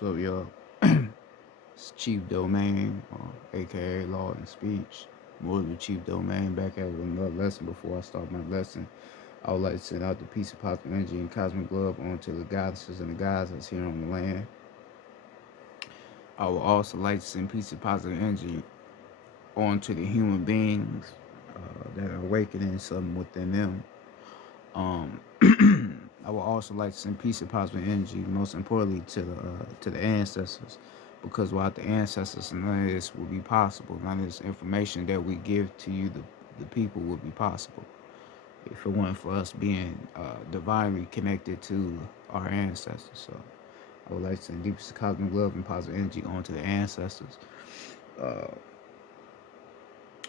So, yo, it's Chief Domain, aka Law and Speech. More than Chief Domain, back at another lesson. Before I start my lesson, I would like to send out the peace of positive energy and cosmic love onto the goddesses and the gods that's here on the land. I would also like to send peace and positive energy onto the human beings that are awakening something within them. Um, I would also like to send peace and positive energy, most importantly, to the ancestors, because without the ancestors, none of this would be possible. None of this information that we give to you, the people, would be possible if it weren't for us being divinely connected to our ancestors. So, I would like to send deepest cosmic love and positive energy onto the ancestors. Uh,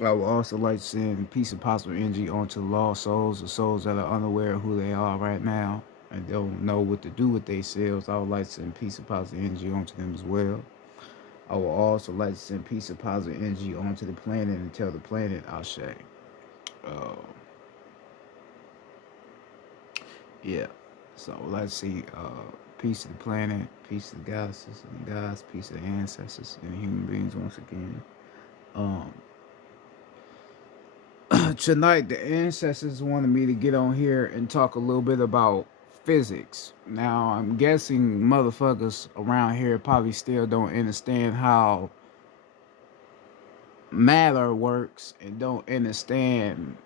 I would also like to send peace and positive energy onto the lost souls, the souls that are unaware of who they are right now and don't know what to do with themselves. I would like to send peace and positive energy onto them as well. I would also like to send peace and positive energy onto the planet and tell the planet, Ashe. Uh, yeah. So let's see. Peace to the planet, peace to the goddesses and the gods, peace to the ancestors and the human beings once again. Um, Tonight, the ancestors wanted me to get on here and talk a little bit about physics. Now, I'm guessing motherfuckers around here probably still don't understand how matter works and don't understand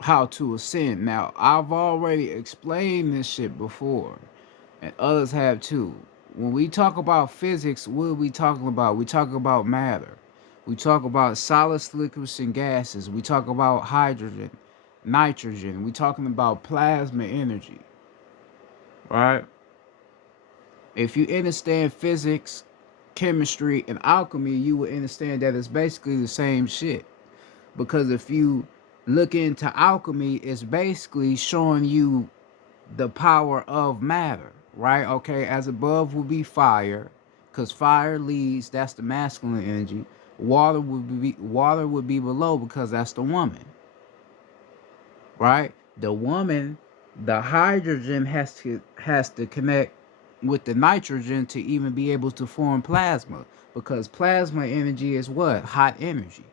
how to ascend. Now, I've already explained this shit before, and others have too. When we talk about physics, what are we talking about? We talk about matter. We talk about solids, liquids, and gases. We talk about hydrogen, nitrogen. We talking about plasma energy, right? If you understand physics, chemistry, and alchemy, you will understand that it's basically the same shit. Because if you look into alchemy, it's basically showing you the power of matter, right? Okay, as above would be fire, because fire leads, that's the masculine energy. Water would be below because that's the woman, right? The woman, the hydrogen has to connect with the nitrogen to even be able to form plasma, because plasma energy is what? Hot energy,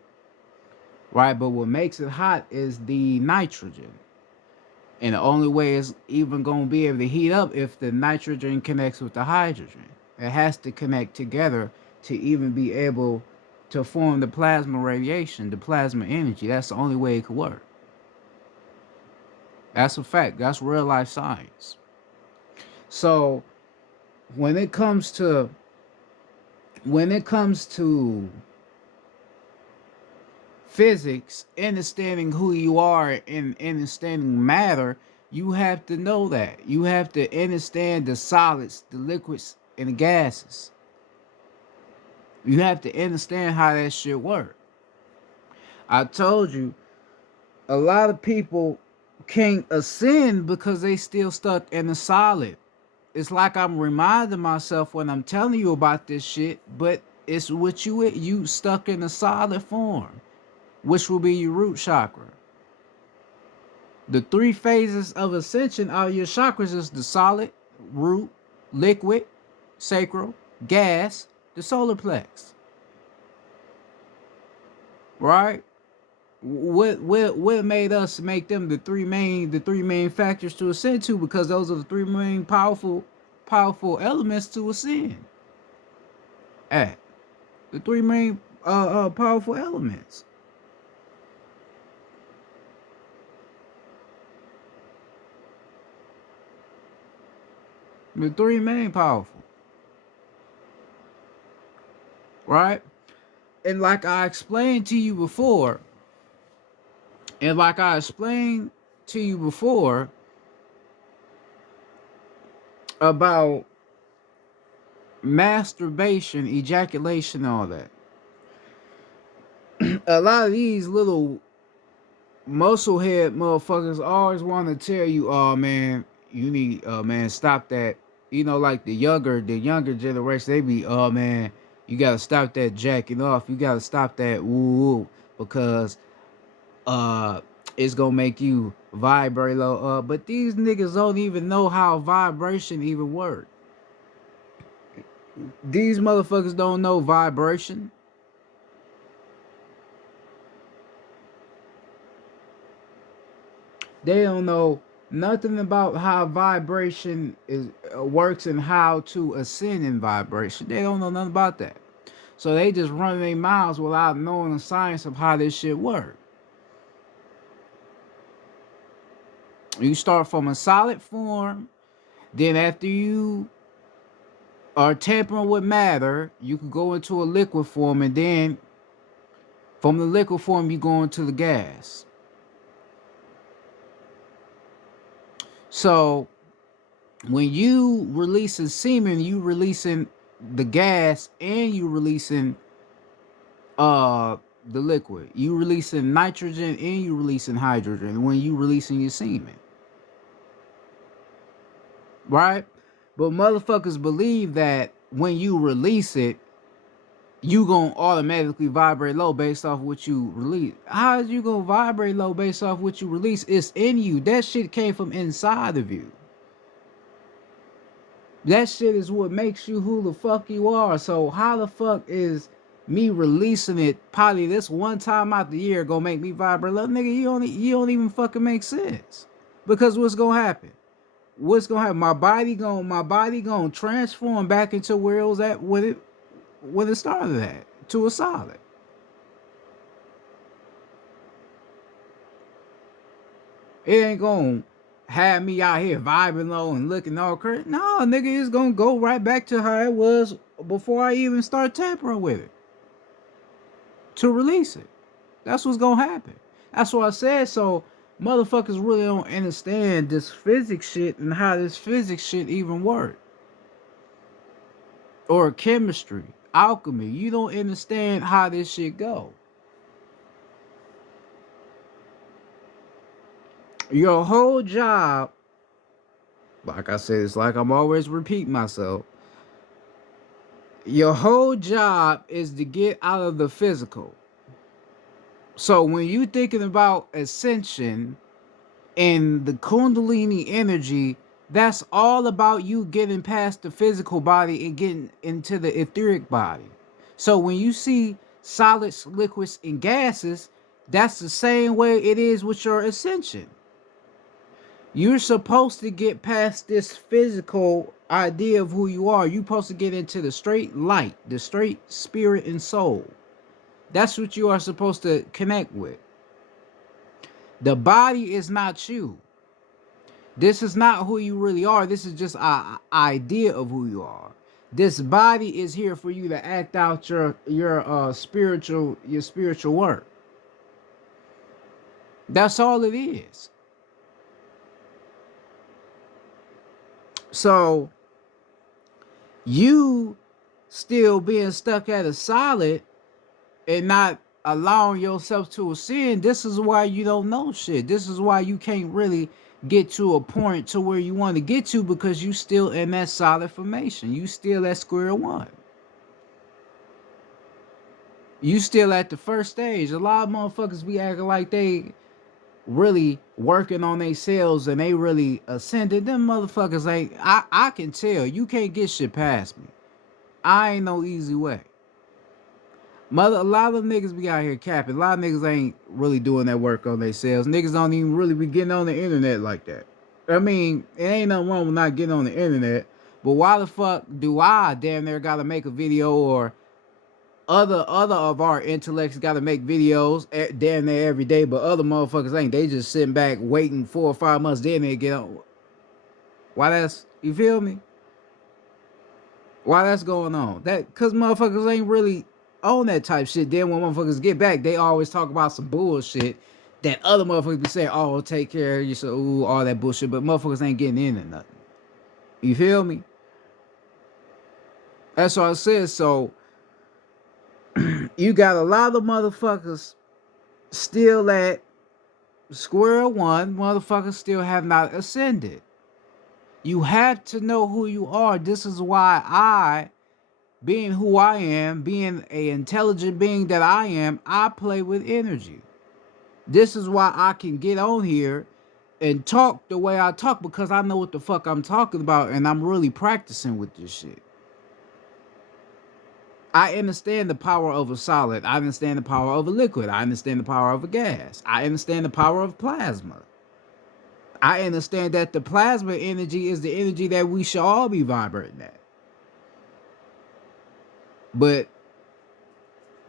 right? But what makes it hot is the nitrogen. And the only way it's even going to be able to heat up if the nitrogen connects with the hydrogen. It has to connect together to even be able to form the plasma radiation, the plasma energy. That's the only way it could work. That's a fact. That's real life science. So when it comes to when it comes to physics, understanding who you are and understanding matter, you have to know that. You have to understand the solids, the liquids, and the gases. You have to understand how that shit works. I told you, a lot of people can't ascend because they still stuck in the solid. It's like I'm reminding myself when I'm telling you about this shit, but it's what you stuck in the solid form, which will be your root chakra. The three phases of ascension are your chakras is the solid, root, liquid, sacral, gas, the solar plex. Right? What made us make them the three main factors to ascend to? Because those are the three main powerful elements to ascend at. The three main powerful elements. The three main powerful. Right? And like I explained to you before, And like I explained to you before about masturbation, ejaculation, all that. A lot of these little muscle head motherfuckers always want to tell you, oh man, you need man, stop that. Like the younger generation, they be, oh man, you gotta stop that jacking off. You gotta stop that woo because uh it's gonna make you vibrate low. But these niggas don't even know how vibration even work. These motherfuckers don't know vibration. They don't know nothing about how vibration is works and how to ascend in vibration. They don't know nothing about that. So they just run their mouths without knowing the science of how this shit works. You start from a solid form, then after you are tampering with matter, you can go into a liquid form, and then from the liquid form you go into the gas. So when you releasing semen, you releasing the gas and you releasing the liquid. You releasing nitrogen and you releasing hydrogen when you releasing your semen. Right? But motherfuckers believe that when you release it, you gonna automatically vibrate low based off what you release. How is you gonna vibrate low based off what you release? It's in you. That shit came from inside of you. That shit is what makes you who the fuck you are. So how the fuck is me releasing it probably this one time out the year gonna make me vibrate low? Nigga, you don't even fucking make sense. Because what's gonna happen? What's gonna happen? My body gonna transform back into where it was at when it started at, to a solid. It ain't gonna have me out here vibing low and looking all crazy. No, nigga, it's gonna go right back to how it was before I even start tampering with it to release it. That's what's gonna happen. That's what I said. So motherfuckers really don't understand this physics shit and how this physics shit even work. Or chemistry, alchemy. You don't understand how this shit go. Your whole job, like I said, it's like I'm always repeating myself. Your whole job is to get out of the physical. So when you thinking about ascension and the Kundalini energy, that's all about you getting past the physical body and getting into the etheric body. So when you see solids, liquids, and gases, that's the same way it is with your ascension. You're supposed to get past this physical idea of who you are. You're supposed to get into the straight light, the straight spirit and soul. That's what you are supposed to connect with. The body is not you. This is not who you really are. This is just an idea of who you are. This body is here for you to act out your spiritual work. That's all it is. So you still being stuck at a solid and not allowing yourself to ascend, this is why you don't know shit. This is why you can't really get to a point to where you want to get to, because you still in that solid formation. You still at square one. You still at the first stage. A lot of motherfuckers be acting like they really working on themselves and they really ascended. Them motherfuckers ain't. I can tell you can't get shit past me. I ain't no easy way. A lot of niggas be out here capping. A lot of niggas ain't really doing that work on themselves. Niggas don't even really be getting on the internet like that. I mean, it ain't nothing wrong with not getting on the internet, but why the fuck do I damn near gotta make a video, or other of our intellects gotta make videos damn near every day, but other motherfuckers ain't. They just sitting back waiting 4 or 5 months, then they get on. Why that's, you feel me? Why that's going on? That cause motherfuckers ain't really on that type shit. Then when motherfuckers get back, they always talk about some bullshit that other motherfuckers be saying, oh, take care of yourself, ooh, all that bullshit, but motherfuckers ain't getting into nothing. You feel me? That's what I said. So you got a lot of motherfuckers still at square one. Motherfuckers still have not ascended. You have to know who you are. This is why I, being who I am, being an intelligent being that I am, I play with energy. This is why I can get on here and talk the way I talk, because I know what the fuck I'm talking about and I'm really practicing with this shit. I understand the power of a solid. I understand the power of a liquid. I understand the power of a gas. I understand the power of plasma. I understand that the plasma energy is the energy that we should all be vibrating at. But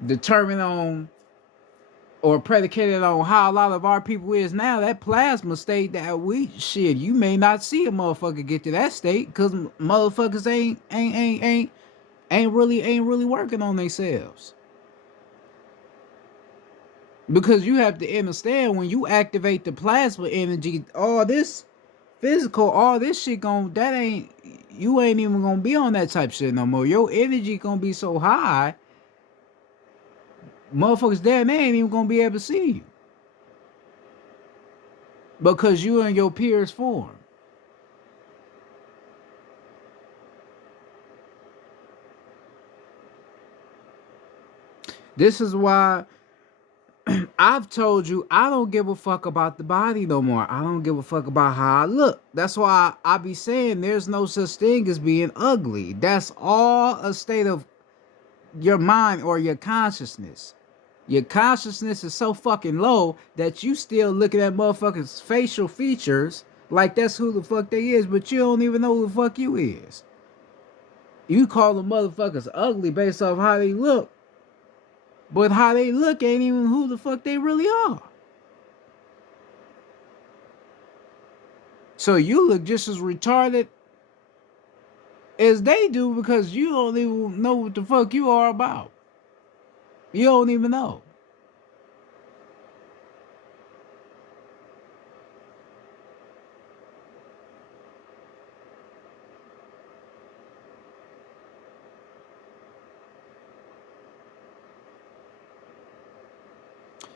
determined on or predicated on how a lot of our people is now, that plasma state that we shit, you may not see a motherfucker get to that state because motherfuckers ain't really working on themselves. Because you have to understand when you activate the plasma energy, all this physical, all this shit you ain't even gonna be on that type shit no more. Your energy gonna be so high, motherfuckers there, they ain't even gonna be able to see you. Because you and your peers form. This is why I've told you I don't give a fuck about the body no more. I don't give a fuck about how I look. That's why I be saying there's no such thing as being ugly. That's all a state of your mind or your consciousness. Your consciousness is so fucking low that you still looking at motherfuckers' facial features like that's who the fuck they is, but you don't even know who the fuck you is. You call the motherfuckers ugly based off how they look, but how they look ain't even who the fuck they really are. So you look just as retarded as they do because you don't even know what the fuck you are about. You don't even know.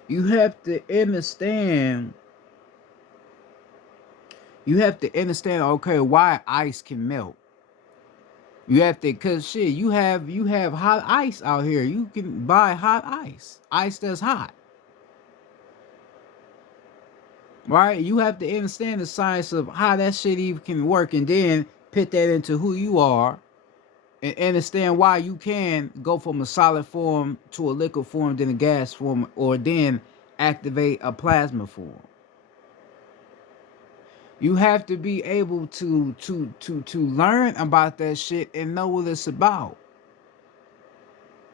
You have to understand. You have to understand, okay, why ice can melt. You have to, cause shit, you have hot ice out here. You can buy hot ice that's hot, right? You have to understand the science of how that shit even can work, and then put that into who you are, and understand why you can go from a solid form to a liquid form, then a gas form, or then activate a plasma form. You have to be able to learn about that shit and know what it's about,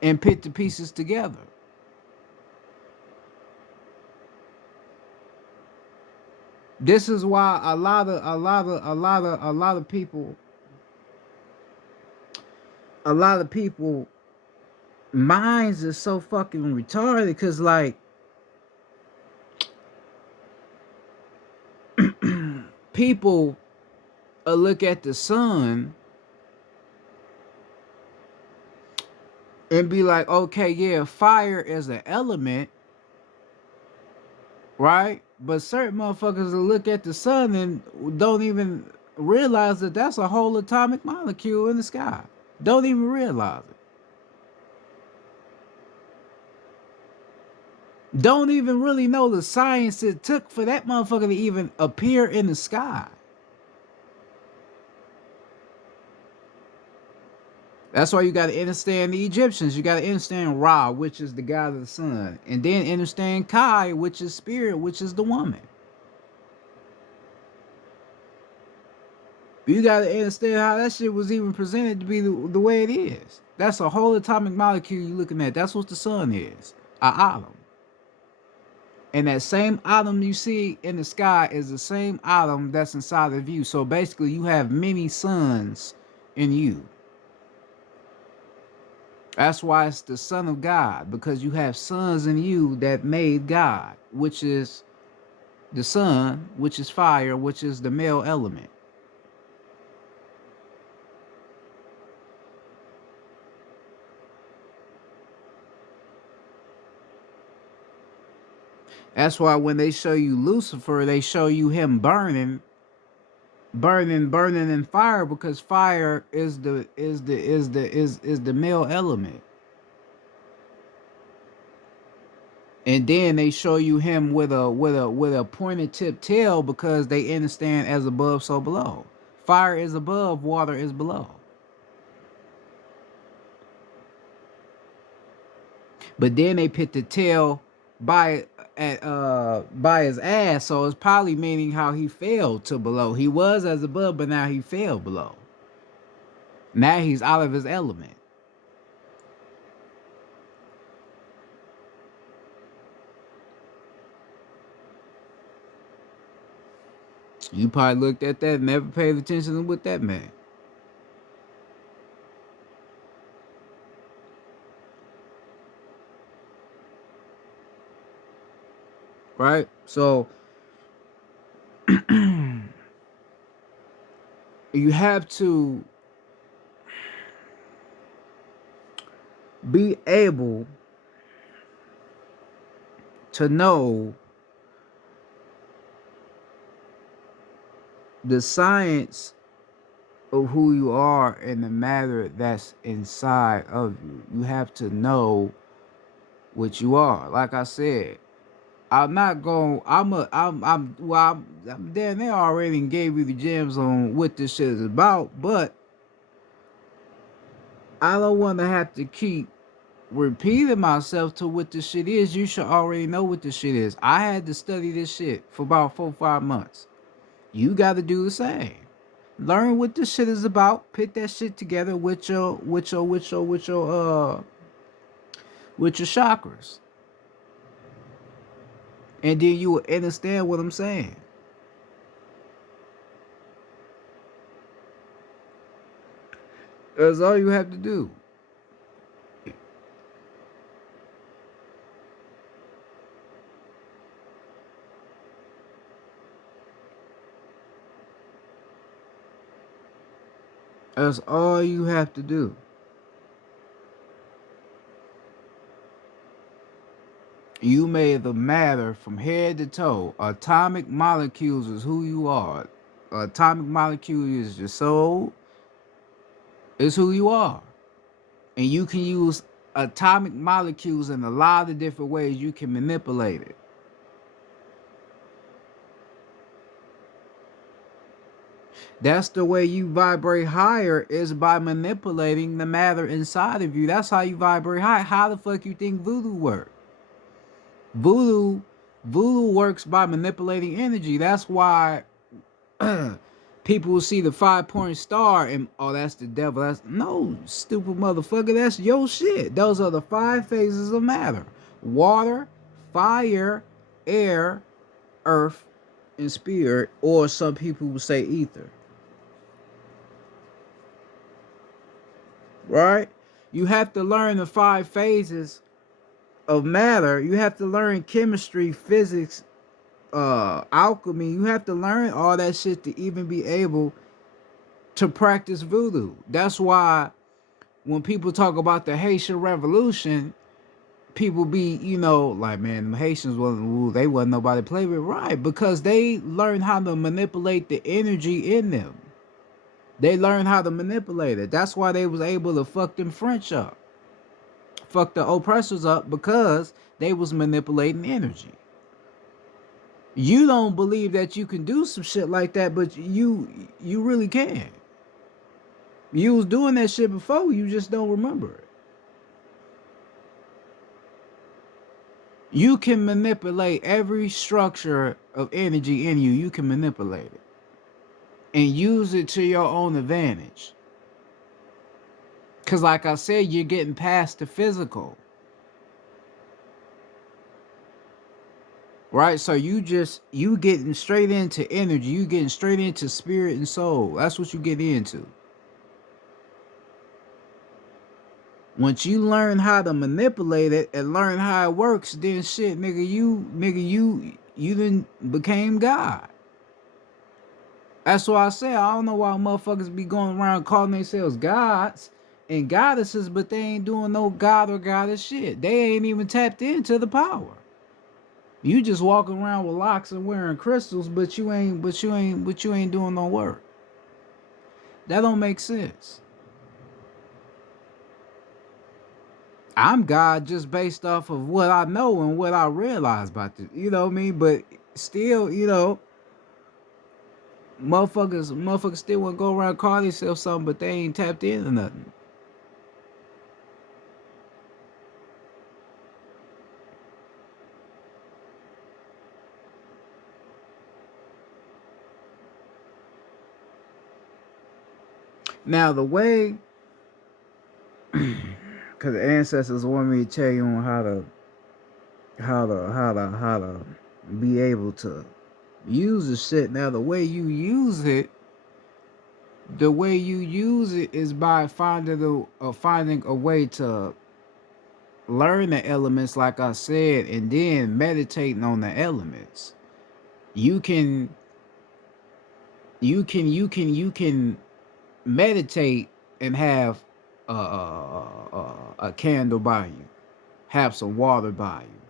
and put the pieces together. This is why a lot of people minds is so fucking retarded because like people look at the sun and be like, okay, yeah, fire is an element, right? But certain motherfuckers will look at the sun and don't even realize that that's a whole atomic molecule in the sky. Don't even realize it. Don't even really know the science it took for that motherfucker to even appear in the sky. That's why you got to understand the Egyptians. You got to understand Ra, which is the god of the sun. And then understand Kai, which is spirit, which is the woman. You got to understand how that shit was even presented to be the way it is. That's a whole atomic molecule you're looking at. That's what the sun is, an atom. And that same atom you see in the sky is the same atom that's inside of you. So basically, you have many suns in you. That's why it's the Son of God, because you have sons in you that made God, which is the sun, which is fire, which is the male element. That's why when they show you Lucifer, they show you him burning in fire, because fire is the male element. And then they show you him with a pointed tip tail, because they understand as above so below. Fire is above, water is below. But then they put the tail by by his ass, so it's probably meaning how he fell to below. He was as above, but now he fell below. Now he's out of his element. You probably looked at that and never paid attention to what that meant. Right? So you have to be able to know the science of who you are and the matter that's inside of you. You have to know what you are. Like I said, I'm not going. I'm damn. They already gave you the gems on what this shit is about, but I don't want to have to keep repeating myself to what this shit is. You should already know what this shit is. I had to study this shit for about 4 or 5 months. You got to do the same. Learn what this shit is about. Put that shit together with your chakras, and then you will understand what I'm saying. That's all you have to do. That's all you have to do. You made the matter from head to toe. Atomic molecules is who you are. Atomic molecule is your soul. Is who you are. And you can use atomic molecules in a lot of different ways. You can manipulate it. That's the way you vibrate higher, is by manipulating the matter inside of you. That's how you vibrate high. How the fuck you think voodoo works? Voodoo works by manipulating energy. That's why people will see the 5-point star and, oh, that's the devil. That's no, stupid motherfucker. That's your shit. Those are the 5 phases of matter: water, fire, air, earth, and spirit, or some people will say ether. Right? You have to learn the 5 phases of matter. You have to learn chemistry, physics, alchemy. You have to learn all that shit to even be able to practice voodoo. That's why when people talk about the Haitian Revolution, people be, like, man, the Haitians they wasn't nobody to play with. Right? Because they learned how to manipulate the energy in them. They learned how to manipulate it. That's why they was able to fuck them French up. Fuck the oppressors up, because they was manipulating energy. You don't believe that you can do some shit like that, but you really can. You was doing that shit before, you just don't remember it. You can manipulate every structure of energy in you. You can manipulate it and use it to your own advantage. Because like I said, you're getting past the physical. Right? So you getting straight into energy. You getting straight into spirit and soul. That's what you get into. Once you learn how to manipulate it and learn how it works, then shit, you then became God. That's why I say I don't know why motherfuckers be going around calling themselves gods and goddesses, but they ain't doing no god or goddess shit. They ain't even tapped into the power. You just walking around with locks and wearing crystals, but you ain't doing no work. That don't make sense. I'm God just based off of what I know and what I realize about this. You know what I mean? But still, motherfuckers still want to go around call themselves something, but they ain't tapped into nothing. Now the way, because the ancestors want me to tell you on how to be able to use the shit. Now the way you use it, is by finding a way to learn the elements, like I said, and then meditating on the elements. You can meditate and have a candle by you, have some water by you,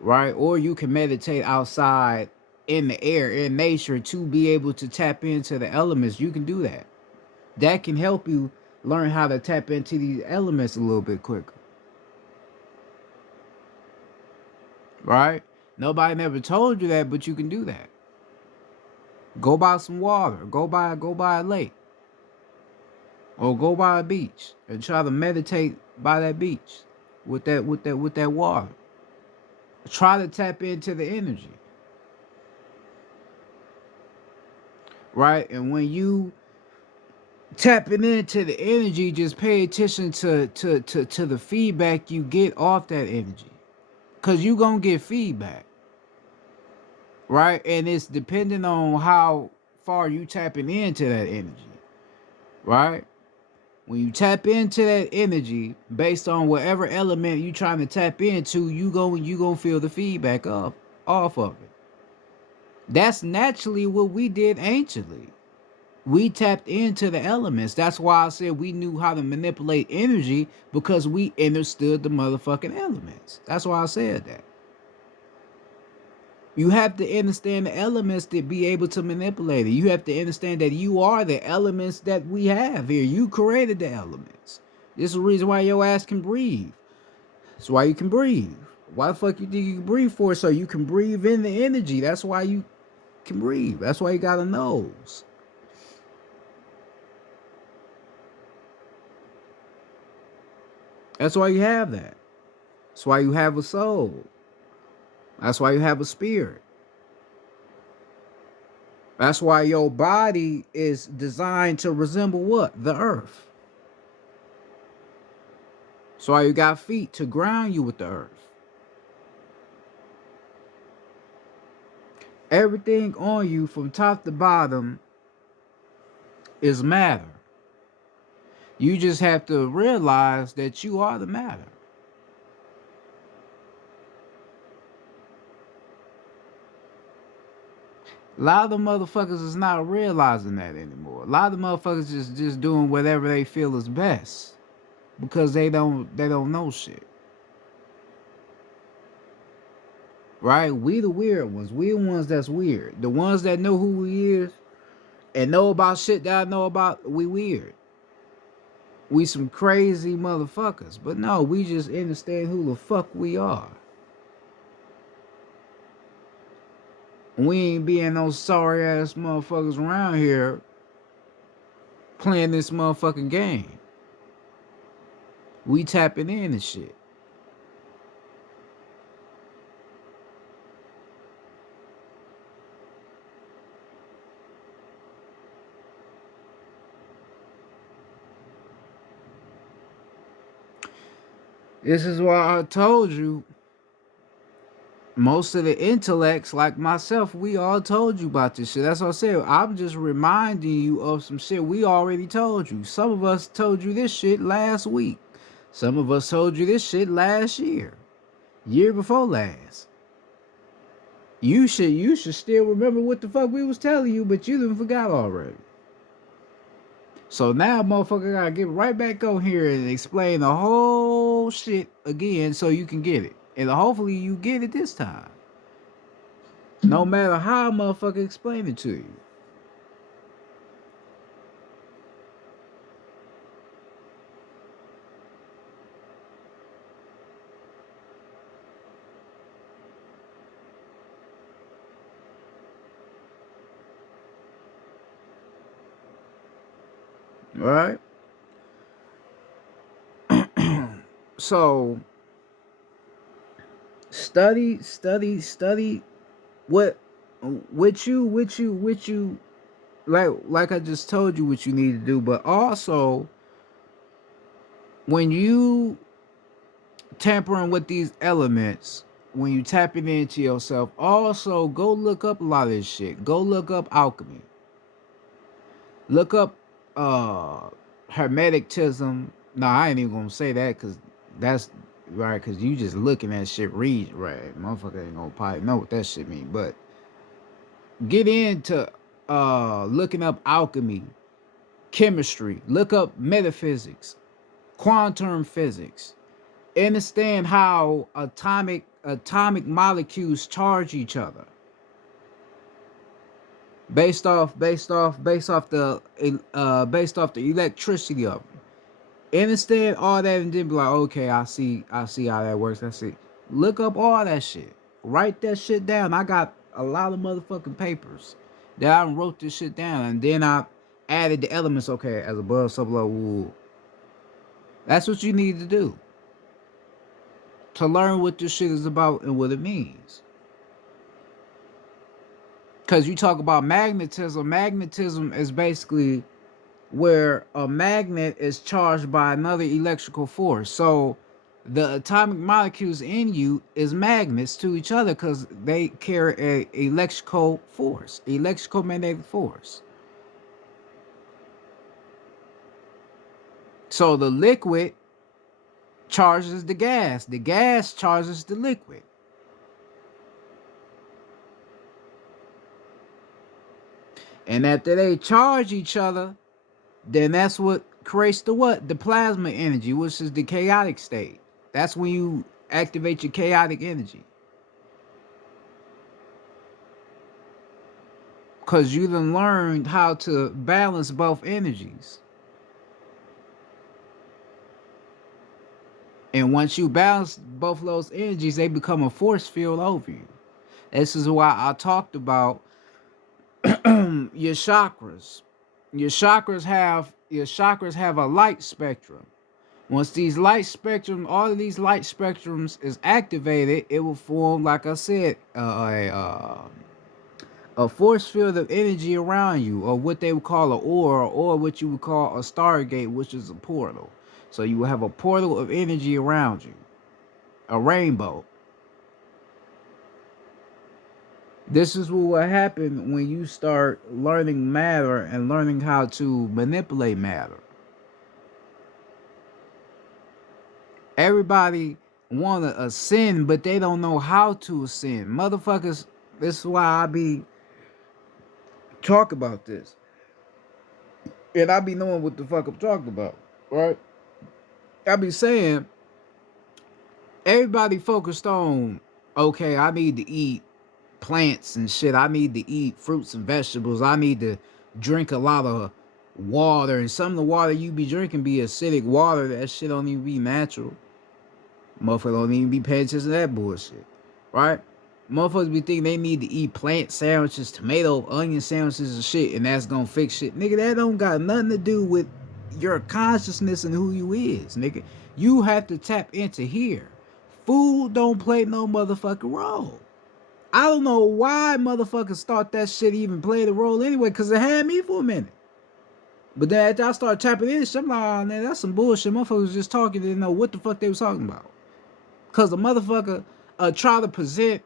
right? Or you can meditate outside in the air, in nature, to be able to tap into the elements. You can do that. That can help you learn how to tap into these elements a little bit quicker, right? Nobody never told you that, but you can do that. Go buy some water. Go buy a lake, or go by a beach and try to meditate by that beach with that water. Try to tap into the energy, right? And when you tapping into the energy, just pay attention to the feedback you get off that energy, because you gonna get feedback, right? And it's depending on how far you tapping into that energy, right? When you tap into that energy based on whatever element you trying to tap into, you gonna feel the feedback off of it. That's naturally what we did anciently. We tapped into the elements. That's why I said we knew how to manipulate energy, because we understood the motherfucking elements. That's why I said that. You have to understand the elements to be able to manipulate it. You have to understand that you are the elements that we have here. You created the elements. This is the reason why your ass can breathe. That's why you can breathe. Why the fuck you think you can breathe for? So you can breathe in the energy. That's why you can breathe. That's why you got a nose. That's why you have that. That's why you have a soul. That's why you have a spirit. That's why your body is designed to resemble what? The earth. That's why you got feet, to ground you with the earth. Everything on you from top to bottom is matter. You just have to realize that you are the matter. A lot of the motherfuckers is not realizing that anymore. A lot of the motherfuckers just doing whatever they feel is best, because they don't know shit. Right? We the weird ones. We the ones that's weird. The ones that know who we is and know about shit that I know about, we weird. We some crazy motherfuckers. But no, we just understand who the fuck we are. We ain't being no sorry ass motherfuckers around here playing this motherfucking game. We tapping in and shit. This is why I told you, most of the intellects like myself, we all told you about this shit. That's what I said. I'm just reminding you of some shit we already told you. Some of us told you this shit last week. Some of us told you this shit last year before last. You should still remember what the fuck we was telling you, but you done forgot already. So now, motherfucker, gotta get right back on here and explain the whole shit again so you can get it. And hopefully you get it this time. No matter how a motherfucker explain it to you. All right? So study what with you like I just told you what you need to do, but also when you tampering with these elements, when you tapping into yourself, also go look up a lot of this shit. Go look up alchemy. Look up uh hermeticism. No, I ain't even gonna say that because that's right, because you just looking at shit read right. Motherfucker ain't gonna probably know what that shit mean. But get into looking up alchemy, chemistry, look up metaphysics, quantum physics. Understand how atomic molecules charge each other based off the electricity of them. Understand all that and then be like, okay, I see how that works. I see. Look up all that shit. Write that shit down. I got a lot of motherfucking papers that I wrote this shit down, and then I added the elements. Okay, as above, so below. Ooh. That's what you need to do to learn what this shit is about and what it means. Because you talk about magnetism. Magnetism is basically where a magnet is charged by another electrical force. So the atomic molecules in you is magnets to each other because they carry a electrical force, electrical magnetic force. So the liquid charges the gas charges the liquid. And after they charge each other, then that's what creates the what? The plasma energy, which is the chaotic state. That's when you activate your chaotic energy. Because you done learned how to balance both energies. And once you balance both of those energies, they become a force field over you. This is why I talked about your chakras. Your chakras have a light spectrum. Once these light spectrum, all of these light spectrums is activated, it will form, like I said, a force field of energy around you, or what they would call an aura, or what you would call a stargate, which is a portal. So you will have a portal of energy around you, a rainbow. This is what will happen when you start learning matter and learning how to manipulate matter. Everybody want to ascend, but they don't know how to ascend. Motherfuckers, this is why I be talk about this. And I be knowing what the fuck I'm talking about, right? I be saying, everybody focused on, okay, I need to eat plants and shit. I need to eat fruits and vegetables. I need to drink a lot of water. And some of the water you be drinking be acidic water. That shit don't even be natural. Motherfuckers don't even be paying attention to that bullshit, right? Motherfuckers be thinking they need to eat plant sandwiches, tomato, onion sandwiches and shit, and that's gonna fix shit. Nigga, that don't got nothing to do with your consciousness and who you is, nigga. You have to tap into here. Food don't play no motherfucking role. I don't know why motherfuckers thought that shit even played a role anyway, because it had me for a minute. But then after I started tapping in, I'm like, oh, man, that's some bullshit. Motherfuckers was just talking, didn't know what the fuck they was talking about. Because the motherfucker try to present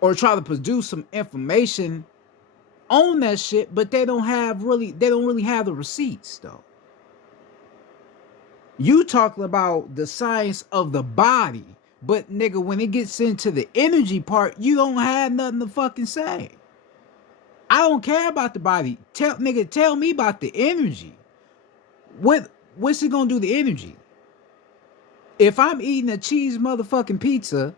or try to produce some information on that shit, but they don't really have the receipts though. You talking about the science of the body, but nigga, when it gets into the energy part, you don't have nothing to fucking say. I don't care about the body. Tell me about the energy. What's it gonna do to the energy? If I'm eating a cheese motherfucking pizza,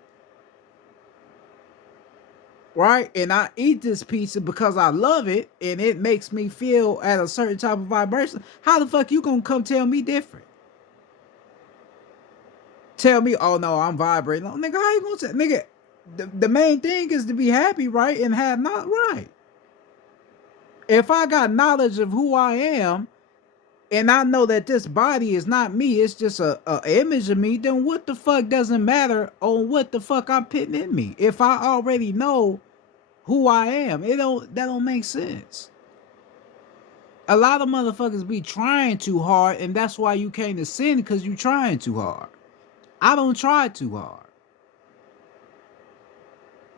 right, and I eat this pizza because I love it and it makes me feel at a certain type of vibration, how the fuck you gonna come tell me different? Tell me, oh no, I'm vibrating. Oh, nigga, how you gonna say, nigga? The main thing is to be happy, right, and have not right. If I got knowledge of who I am, and I know that this body is not me, it's just a image of me, then what the fuck doesn't matter on what the fuck I'm putting in me? If I already know who I am, that don't make sense. A lot of motherfuckers be trying too hard, and that's why you can't ascend, because you trying too hard. I don't try too hard.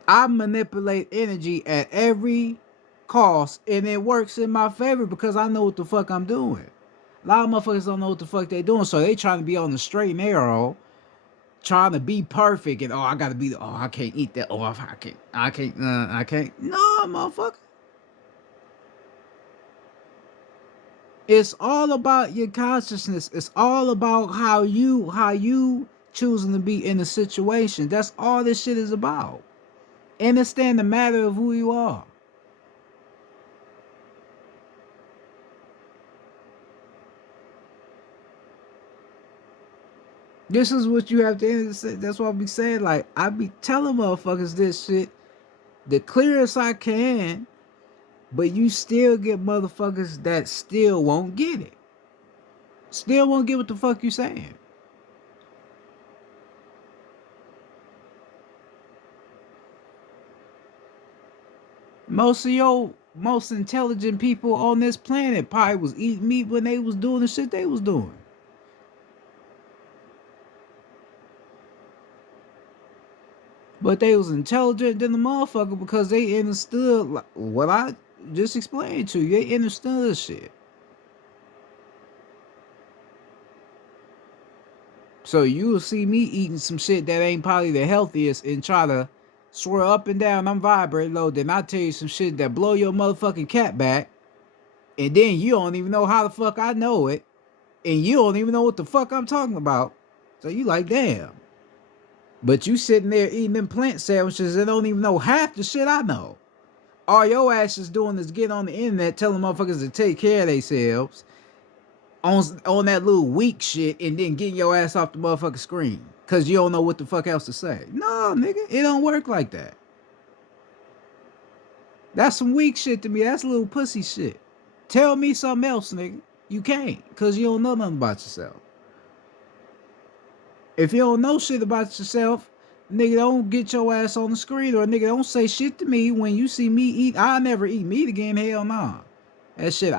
I manipulate energy at every cost, and it works in my favor because I know what the fuck I'm doing. A lot of motherfuckers don't know what the fuck they doing, so they trying to be on the straight and narrow, trying to be perfect, and I gotta be I can't eat that, I can't. No, motherfucker. It's all about your consciousness. It's all about how you choosing to be in a situation. That's all this shit is about. Understand the matter of who you are. This is what you have to understand. That's what I be saying. Like, I be telling motherfuckers this shit the clearest I can, but you still get motherfuckers that still won't get it. Still won't get what the fuck you saying. Most of your most intelligent people on this planet probably was eating meat when they was doing the shit they was doing. But they was intelligent than the motherfucker because they understood what I just explained to you. They understood shit. So you'll see me eating some shit that ain't probably the healthiest and try to swear up and down I'm vibrating low. Then I tell you some shit that blow your motherfucking cat back. And then you don't even know how the fuck I know it. And you don't even know what the fuck I'm talking about. So you like, damn. But you sitting there eating them plant sandwiches and don't even know half the shit I know. All your ass is doing is get on the internet telling motherfuckers to take care of themselves on that little weak shit and then getting your ass off the motherfucking screen because you don't know what the fuck else to say. No, nigga, it don't work like that. That's some weak shit to me. That's a little pussy shit. Tell me something else, nigga. You can't because you don't know nothing about yourself. If you don't know shit about yourself, nigga, don't get your ass on the screen, or nigga, don't say shit to me when you see me eat. I'll never eat meat again. Hell nah. That shit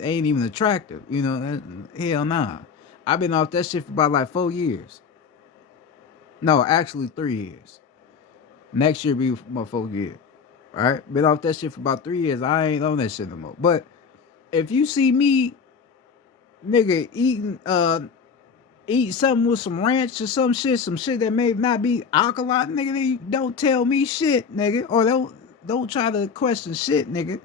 ain't even attractive. You know, hell nah. I've been off that shit for about like 4 years. No, actually 3 years. Next year be my 4th year. All right, been off that shit for about 3 years. I ain't on that shit no more. But if you see me, nigga, eat something with some ranch or some shit that may not be alkaline, nigga, don't tell me shit, nigga, or don't try to question shit, nigga.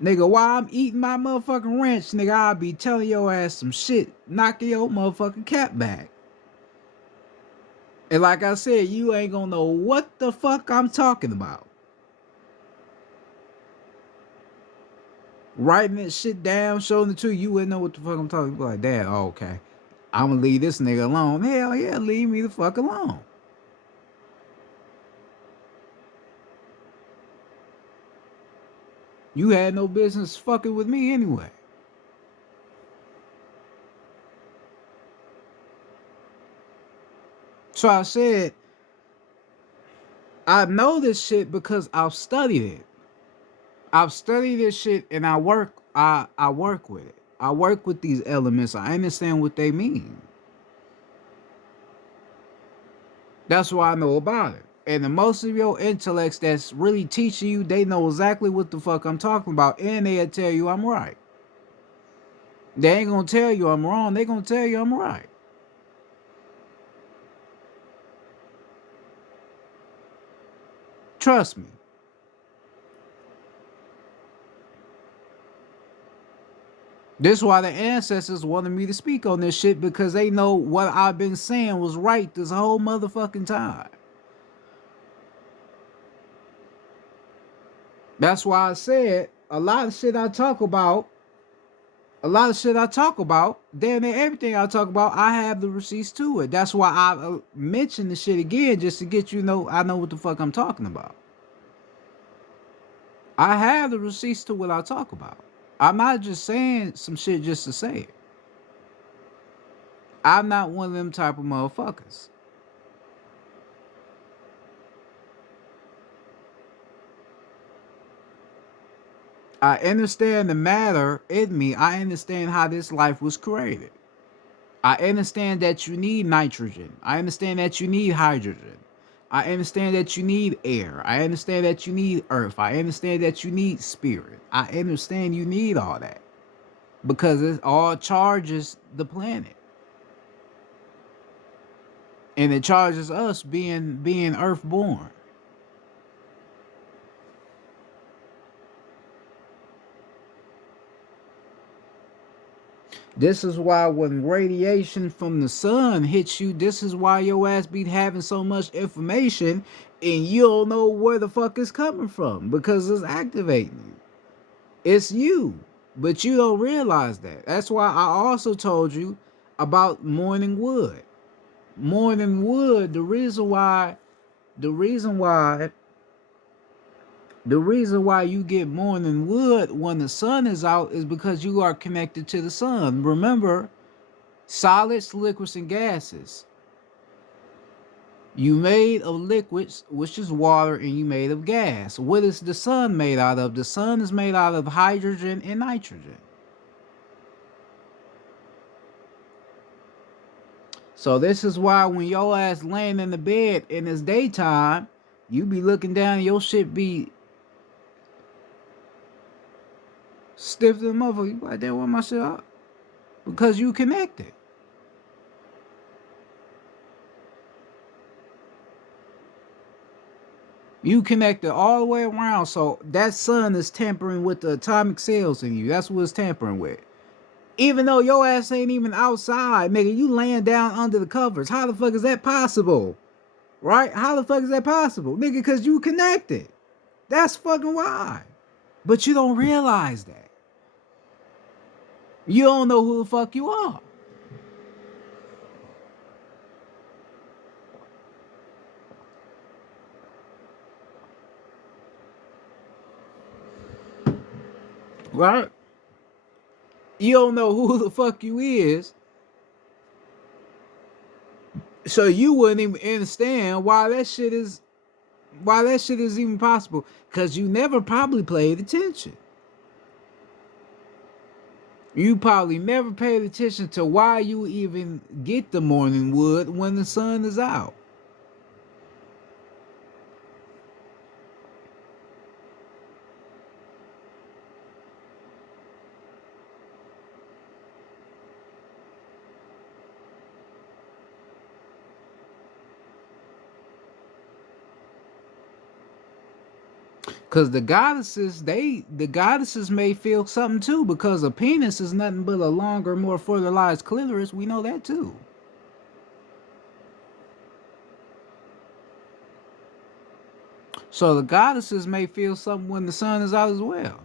Nigga, while I'm eating my motherfucking ranch, nigga, I'll be telling your ass some shit, knocking your motherfucking cap back. And like I said, you ain't gonna know what the fuck I'm talking about. Writing this shit down, showing it to you, wouldn't know what the fuck I'm talking about. Like, Dad, oh, okay. I'm gonna leave this nigga alone. Hell yeah, leave me the fuck alone. You had no business fucking with me anyway. So I said, I know this shit because I've studied it. I've studied this shit and I work with it. I work with these elements. I understand what they mean. That's why I know about it. And the most of your intellects that's really teaching you, they know exactly what the fuck I'm talking about, and they'll tell you I'm right. They ain't gonna tell you I'm wrong, they gonna tell you I'm right. Trust me. This is why the ancestors wanted me to speak on this shit, because they know what I've been saying was right this whole motherfucking time. That's why I said a lot of shit I talk about, damn near everything I talk about, I have the receipts to it. That's why I mention the shit again, just to get you know I know what the fuck I'm talking about. I have the receipts to what I talk about. I'm not just saying some shit just to say it. I'm not one of them type of motherfuckers. I understand the matter in me. I understand how this life was created. I understand that you need nitrogen. I understand that you need hydrogen. I understand that you need air. I understand that you need earth. I understand that you need spirit. I understand you need all that because it all charges the planet. And it charges us being earthborn. This is why when radiation from the sun hits you, this is why your ass be having so much information and you don't know where the fuck it's coming from because it's activating you. It's you, but you don't realize that. That's why I also told you about morning wood. Morning wood, the reason why you get morning wood when the sun is out is because you are connected to the sun. Remember, solids, liquids, and gases. You made of liquids, which is water, and you made of gas. What is the sun made out of? The sun is made out of hydrogen and nitrogen. So this is why when your ass laying in the bed and it's daytime, you be looking down and your shit be stiff to the motherfucker. You like, damn, where my shit up? Because you connected. You connected all the way around. So that sun is tampering with the atomic cells in you. That's what it's tampering with. Even though your ass ain't even outside, nigga, you laying down under the covers. How the fuck is that possible? Right? How the fuck is that possible? Nigga, because you connected. That's fucking why. But you don't realize that. You don't know who the fuck you are. Right? You don't know who the fuck you is. So you wouldn't even understand why that shit is even possible. Cause you never probably paid attention. You probably never paid attention to why you even get the morning wood when the sun is out. Cause the goddesses may feel something too, because a penis is nothing but a longer, more fertilized clitoris. We know that too. So the goddesses may feel something when the sun is out as well.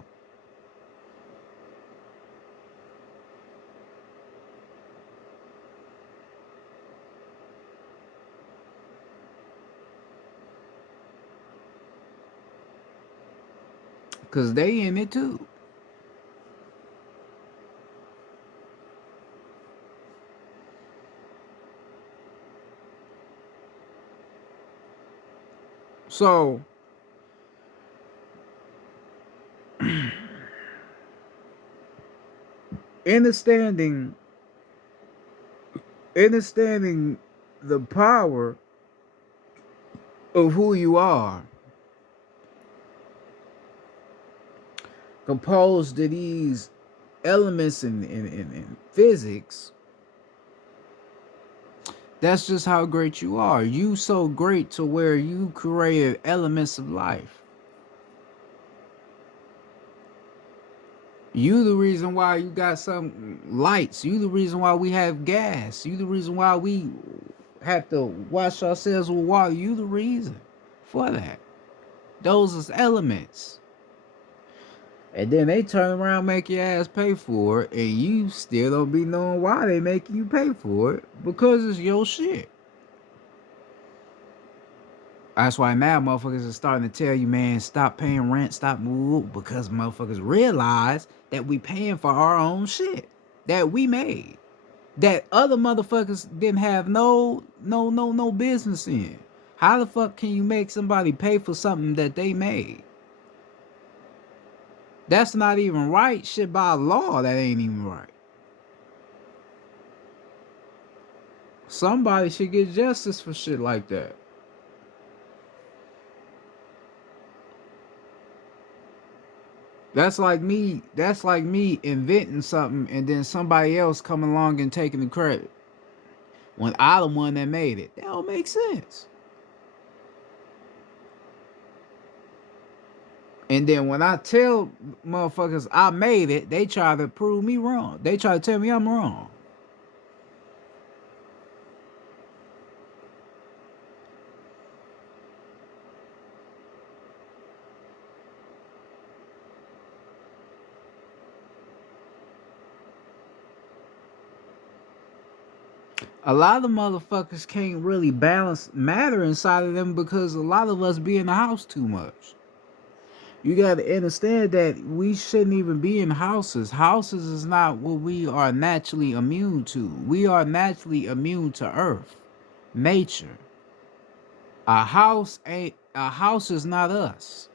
Cause they in it too. So understanding the power of who you are, composed of these elements in physics, that's just how great you are. You so great to where you created elements of life. You the reason why you got some lights. You the reason why we have gas. You the reason why we have to wash ourselves with water. You the reason for that. Those is elements. And then they turn around, make your ass pay for it, and you still don't be knowing why they making you pay for it, because it's your shit. That's why now motherfuckers are starting to tell you, man, stop paying rent, stop moving, because motherfuckers realize that we paying for our own shit that we made, that other motherfuckers didn't have no business in. How the fuck can you make somebody pay for something that they made? That's not even right. Shit, by law, that ain't even right. Somebody should get justice for shit like that. That's like me. That's like me inventing something and then somebody else coming along and taking the credit when I the one that made it. That don't make sense. And then when I tell motherfuckers I made it, they try to prove me wrong. They try to tell me I'm wrong. A lot of motherfuckers can't really balance matter inside of them because a lot of us be in the house too much. You got to understand that we shouldn't even be in houses. Houses is not what we are naturally immune to. We are naturally immune to earth, nature. A house is not us,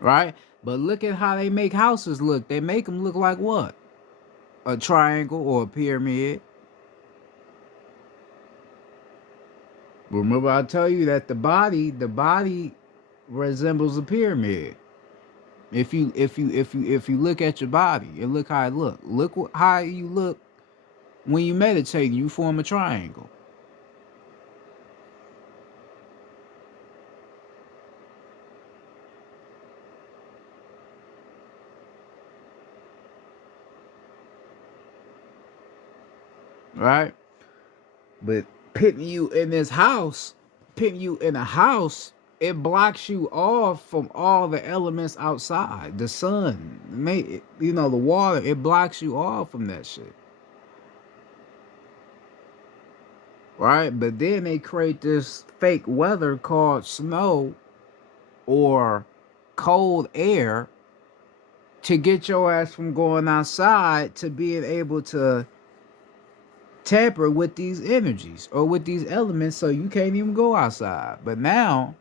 right? But look at how they make houses look. They make them look like what? A triangle or a pyramid. Remember I tell you that the body resembles a pyramid. If you look at your body and look how it look how you look when you meditate. You form a triangle, right? But putting you in this house, putting you in a house, it blocks you off from all the elements outside. The sun, the water, it blocks you off from that shit. Right? But then they create this fake weather called snow or cold air to get your ass from going outside to being able to tamper with these energies or with these elements so you can't even go outside. But now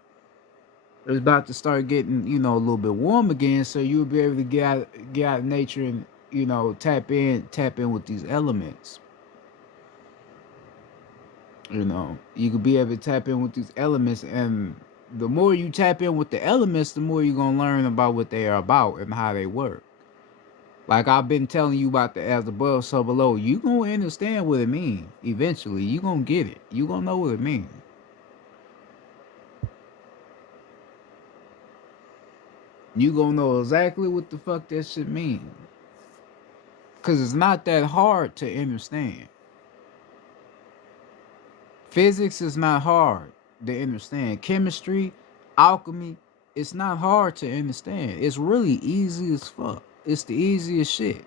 it's about to start getting, a little bit warm again, so you'll be able to get out in nature and, tap in with these elements. You could be able to tap in with these elements, and the more you tap in with the elements, the more you're gonna learn about what they are about and how they work. Like I've been telling you about the as above, so below. You gonna understand what it means eventually. You gonna get it. You gonna know what it means. You gonna know exactly what the fuck that shit mean. Cause it's not that hard to understand. Physics is not hard to understand. Chemistry, alchemy, it's not hard to understand. It's really easy as fuck. It's the easiest shit.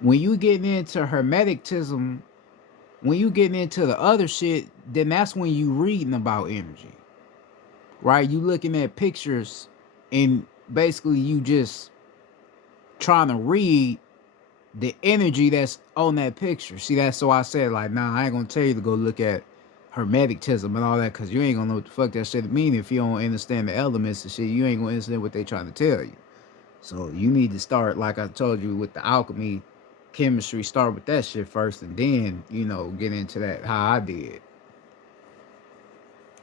When you get into hermeticism, when you get into the other shit, then that's when you reading about energy. Right? You looking at pictures and basically you just trying to read the energy that's on that picture. See, that's so I said, like, nah, I ain't gonna tell you to go look at hermeticism and all that, because you ain't gonna know what the fuck that shit mean if you don't understand the elements and shit. You ain't gonna understand what they trying to tell you. So you need to start, like I told you, with the alchemy, chemistry. Start with that shit first, and then get into that how I did.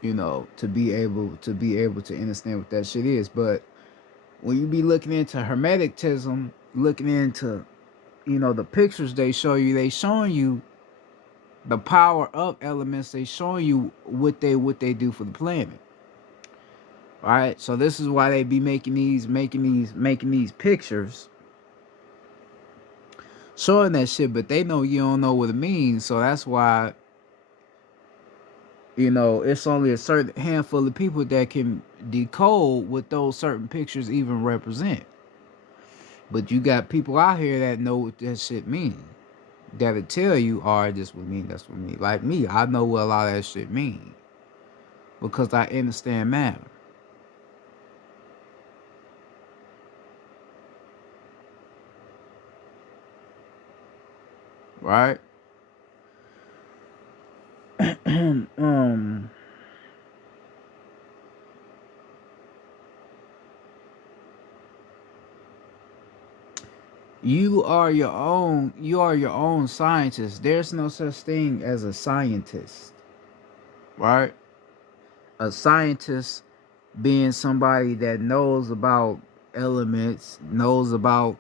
To be able to understand what that shit is. But when you be looking into hermeticism, looking into the pictures they showing you the power of elements. They showing you what they do for the planet. All right, so this is why they be making these pictures showing that shit, but they know you don't know what it means. So that's why it's only a certain handful of people that can decode what those certain pictures even represent. But you got people out here that know what that shit mean. That'll tell you, all right, this would mean, that's what mean. Like me, I know what a lot of that shit mean because I understand matter. Right? um You are your own scientist. There's no such thing as a scientist, right? A scientist being somebody that knows about elements, knows about,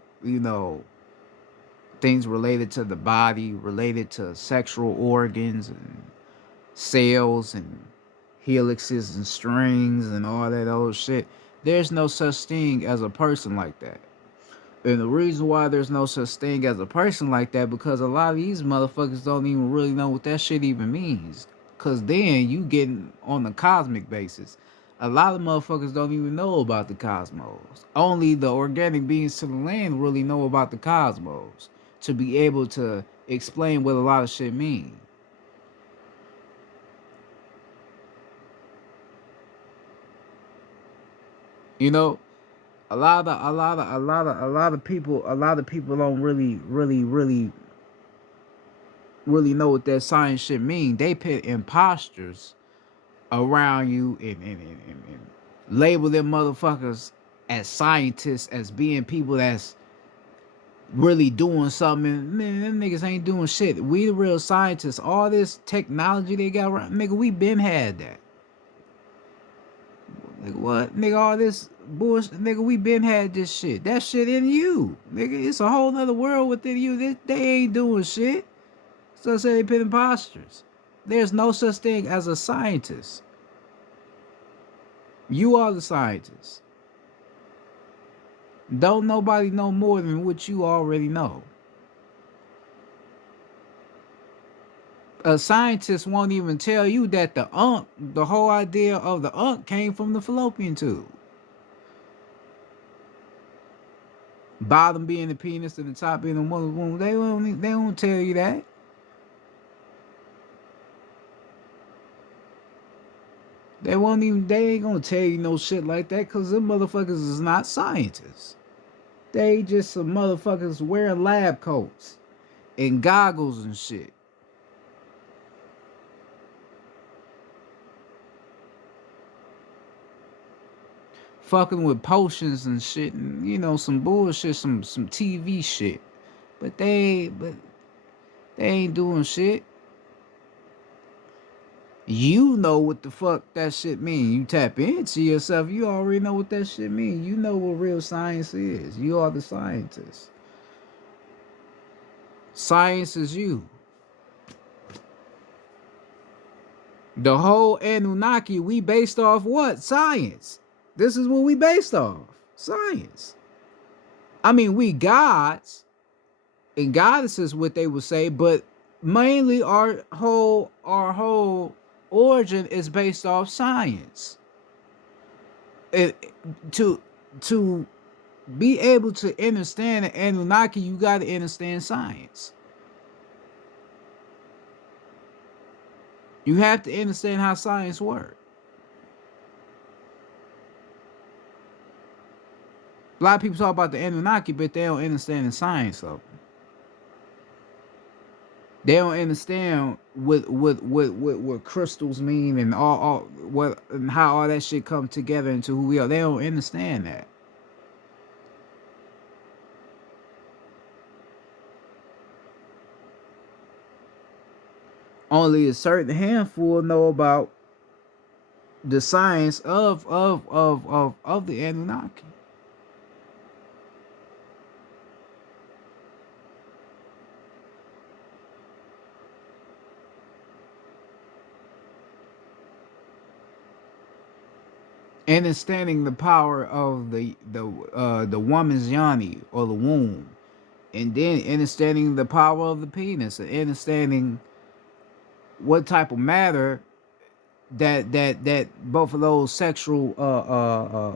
things related to the body, related to sexual organs and cells and helixes and strings and all that old shit. There's no such thing as a person like that. And the reason why there's no such thing as a person like that, because a lot of these motherfuckers don't even really know what that shit even means. Cause then you getting on the cosmic basis. A lot of motherfuckers don't even know about the cosmos. Only the organic beings to the land really know about the cosmos to be able to explain what a lot of shit mean. You know, a lot of people don't really know what that science shit mean. They put imposters around you and label them motherfuckers as scientists, as being people that's really doing something. Man, them niggas ain't doing shit. We the real scientists. All this technology they got around, nigga, we been had that. Nigga, what? Nigga, all this bullshit, nigga, we been had this shit. That shit in you. Nigga, it's a whole nother world within you. They ain't doing shit. So say they put imposters. There's no such thing as a scientist. You are the scientist. Don't nobody know more than what you already know. A scientist won't even tell you that the whole idea of the came from the fallopian tube. Bottom being the penis and the top being the mother's womb. They won't tell you that. They ain't gonna tell you no shit like that, because them motherfuckers is not scientists. They just some motherfuckers wearing lab coats and goggles and shit. Fucking with potions and shit, and some bullshit, some TV shit. But they ain't doing shit. You know what the fuck that shit mean. You tap into yourself, you already know what that shit mean. You know what real science is. You are the scientist. Science is you. The whole Anunnaki, we based off what? Science. This is what we based off. Science. I mean, we gods and goddesses, what they would say, but mainly our whole origin is based off science. It, to to be able to understand the Anunnaki, you got to understand science. You have to understand how science works. A lot of people talk about the Anunnaki, but they don't understand the science of them. They don't understand what crystals mean and all what and how all that shit come together into who we are. They don't understand that. Only a certain handful know about the science of the Anunnaki. Understanding the power of the woman's yoni or the womb, and then understanding the power of the penis, and understanding what type of matter that both of those sexual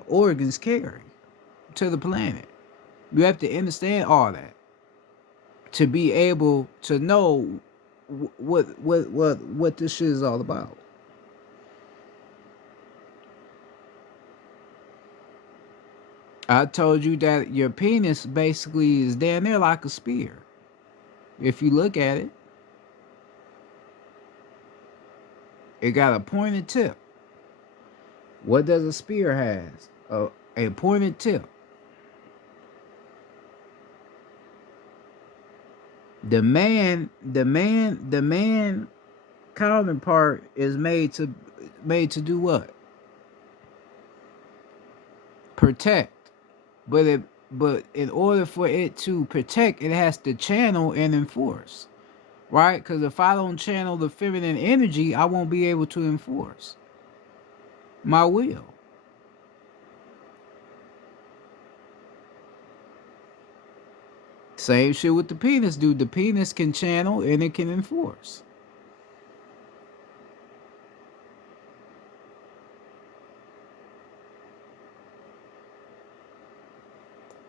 organs carry to the planet. You have to understand all that to be able to know what this shit is all about. I told you that your penis basically is down there like a spear. If you look at it, it got a pointed tip. What does a spear has? A pointed tip. The man counterpart is made to do what? Protect. But in order for it to protect, it has to channel and enforce. Right? Because if I don't channel the feminine energy, I won't be able to enforce my will. Same shit with the penis, dude. The penis can channel and it can enforce.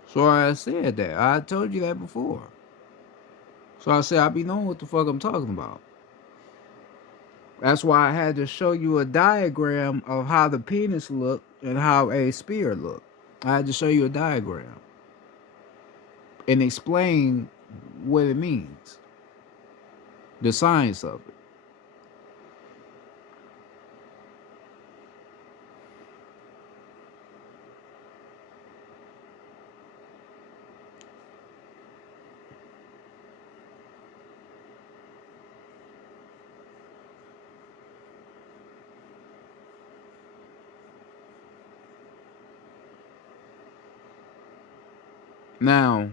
So I said that. I told you that before. So I said I be knowing what the fuck I'm talking about. That's why I had to show you a diagram of how the penis looked and how a spear looked. I had to show you a diagram and explain what it means, the science of it. Now,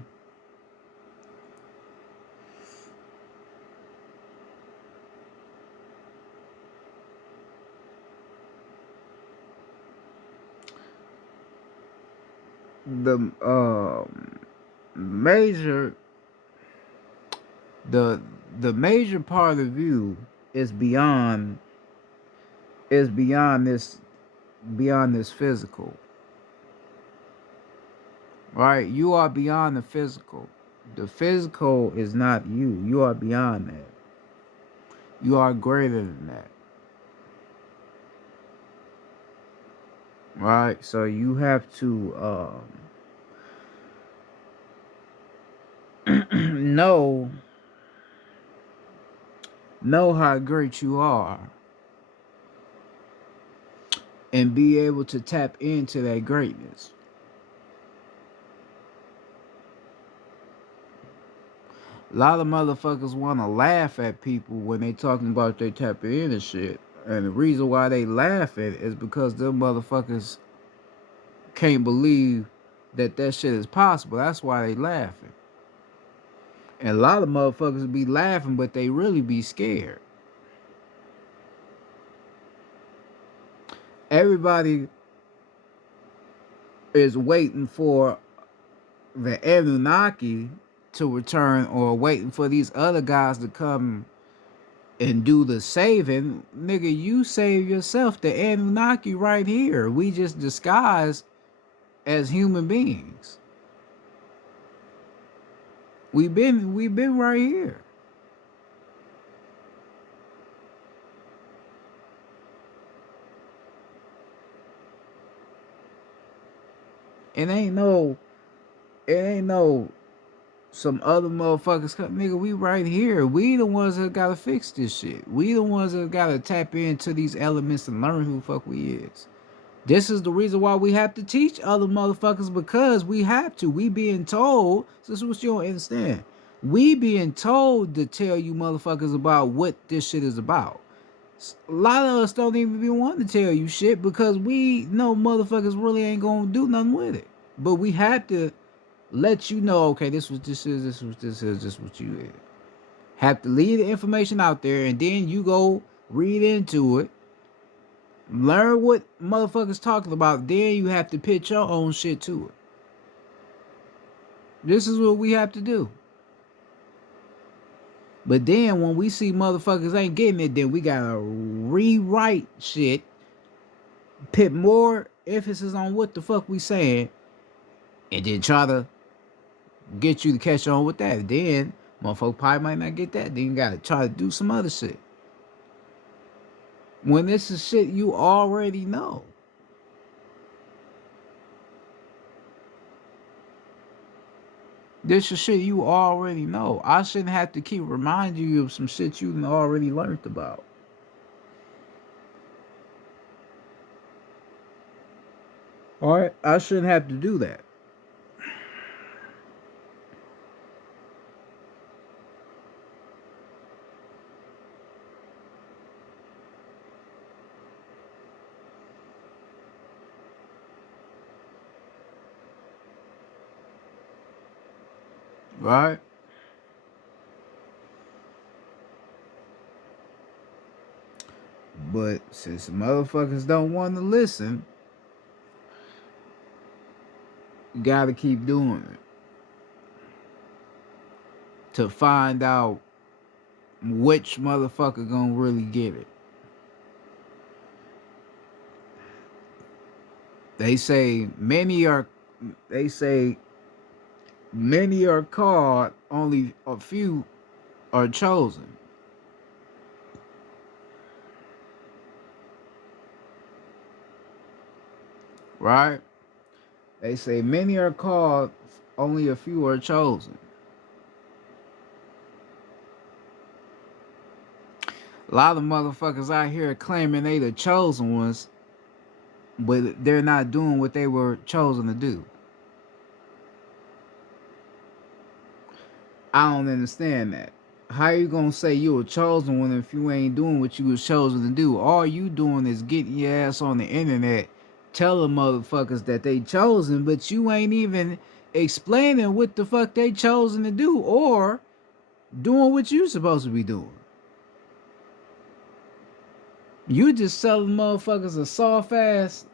the major the the major part of you is beyond this physical. Right? You are beyond the physical. The physical is not you. You are beyond that. You are greater than that. Right? So you have to know how great you are and be able to tap into that greatness. A lot of motherfuckers want to laugh at people when they talking about they tapping in and shit. And the reason why they laugh at it is because them motherfuckers can't believe that shit is possible. That's why they laughing. And a lot of motherfuckers be laughing, but they really be scared. Everybody is waiting for the Anunnaki to return or waiting for these other guys to come and do the saving. Nigga, you save yourself. The Anunnaki right here. We just disguised as human beings. We've been right here. It ain't no some other motherfuckers come, nigga, we right here. We the ones that gotta fix this shit. We the ones that gotta tap into these elements and learn who the fuck we is. This is the reason why we have to teach other motherfuckers, because we have to. We being told, this is what you don't understand. We being told to tell you motherfuckers about what this shit is about. A lot of us don't even be wanting to tell you shit because we know motherfuckers really ain't gonna do nothing with it. But we have to let you know, okay, this what this is, this what this is, this what you is. Have to leave the information out there, and then you go read into it, learn what motherfuckers talking about, then you have to pitch your own shit to it. This is what we have to do. But then when we see motherfuckers ain't getting it, then we gotta rewrite shit, put more emphasis on what the fuck we saying, and then try to get you to catch on with that. Then motherfucker probably might not get that. Then you gotta try to do some other shit. When this is shit you already know. This is shit you already know. I shouldn't have to keep reminding you of some shit you already learned about. Alright? I shouldn't have to do that. right? But since the motherfuckers don't want to listen, you gotta keep doing it to find out which motherfucker gonna really get it. They say many are they say many are called, only a few are chosen. Right? They say many are called, only a few are chosen. A lot of motherfuckers out here claiming they the chosen ones, but they're not doing what they were chosen to do. I don't understand that. How you gonna say you a chosen one if you ain't doing what you was chosen to do? All you doing is getting your ass on the internet telling motherfuckers that they chosen, but you ain't even explaining what the fuck they chosen to do or doing what you supposed to be doing. You just selling motherfuckers a soft ass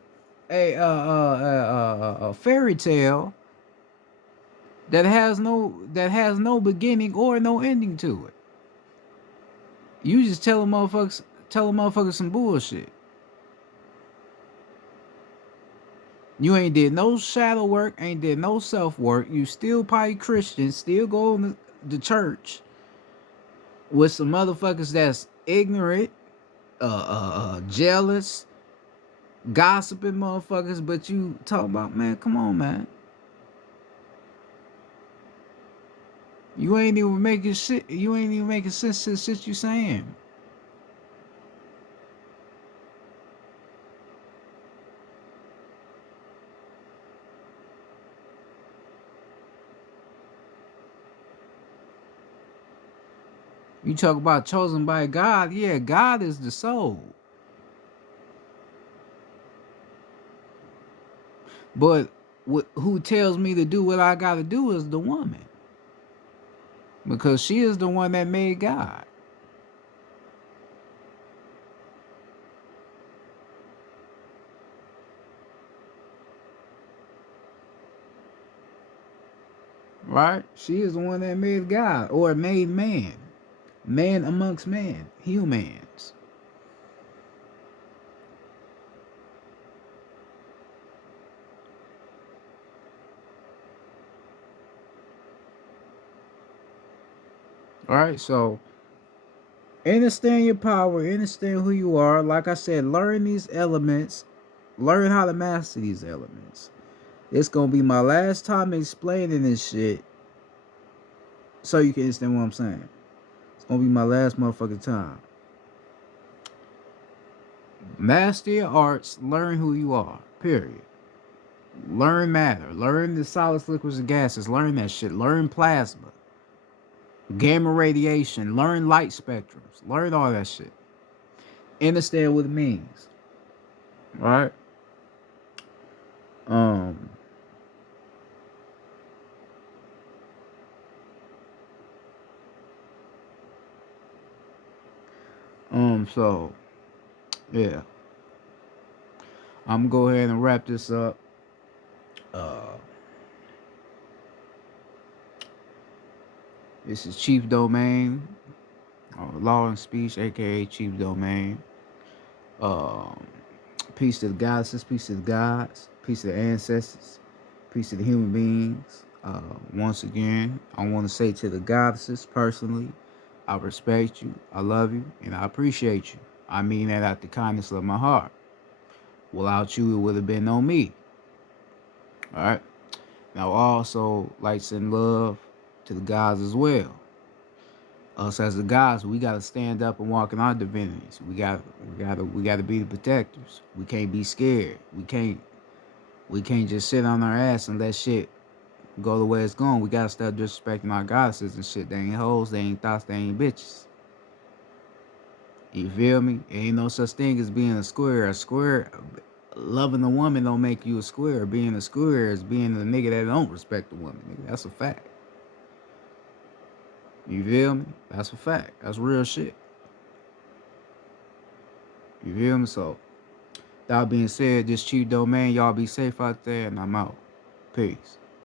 a fairy tale that has no beginning or no ending to it. You just telling motherfuckers some bullshit. You ain't did no shadow work, ain't did no self work. You still probably Christian, still going to the church with some motherfuckers that's ignorant, jealous, gossiping motherfuckers. But you talk about, man, come on, man. You ain't even making shit. You ain't even making sense to the shit you saying. You talk about chosen by God. Yeah, God is the soul. But who tells me to do what I got to do is the woman. Because she is the one that made God. Right? She is the one that made God or made man. Man amongst man. Humans. Alright, so understand your power, understand who you are. Like I said, learn these elements, learn how to master these elements. It's gonna be my last time explaining this shit so you can understand what I'm saying. It's gonna be my last motherfucking time. Master your arts, learn who you are. Period. Learn matter. Learn the solids, liquids, and gases. Learn that shit. Learn plasma. Gamma radiation. Learn light spectrums. Learn all that shit. Understand what it means. Right? Um so yeah. I'm gonna go ahead and wrap this up. Uh this is Chief Domain, Law and Speech, aka Chief Domain. Um Peace to the goddesses, peace to the gods, peace to the ancestors, peace to the human beings. Once again, I want to say to the goddesses personally, I respect you, I love you, and I appreciate you. I mean that out the kindness of my heart. Without you, it would have been no me. All right. Now, I also like to send love to the gods as well. Us as the gods, we gotta stand up and walk in our divinities. We gotta be the protectors. We can't be scared. We can't just sit on our ass and let shit go the way it's going. We gotta start disrespecting our goddesses and shit. They ain't hoes, they ain't thoughts, they ain't bitches. You feel me? Ain't no such thing as being a square. A square, loving a woman don't make you a square. Being a square is being a nigga that don't respect the woman. Nigga. That's a fact. You feel me? That's a fact. That's real shit. You feel me? So, that being said, this Chief Domain, y'all be safe out there, and I'm out. Peace.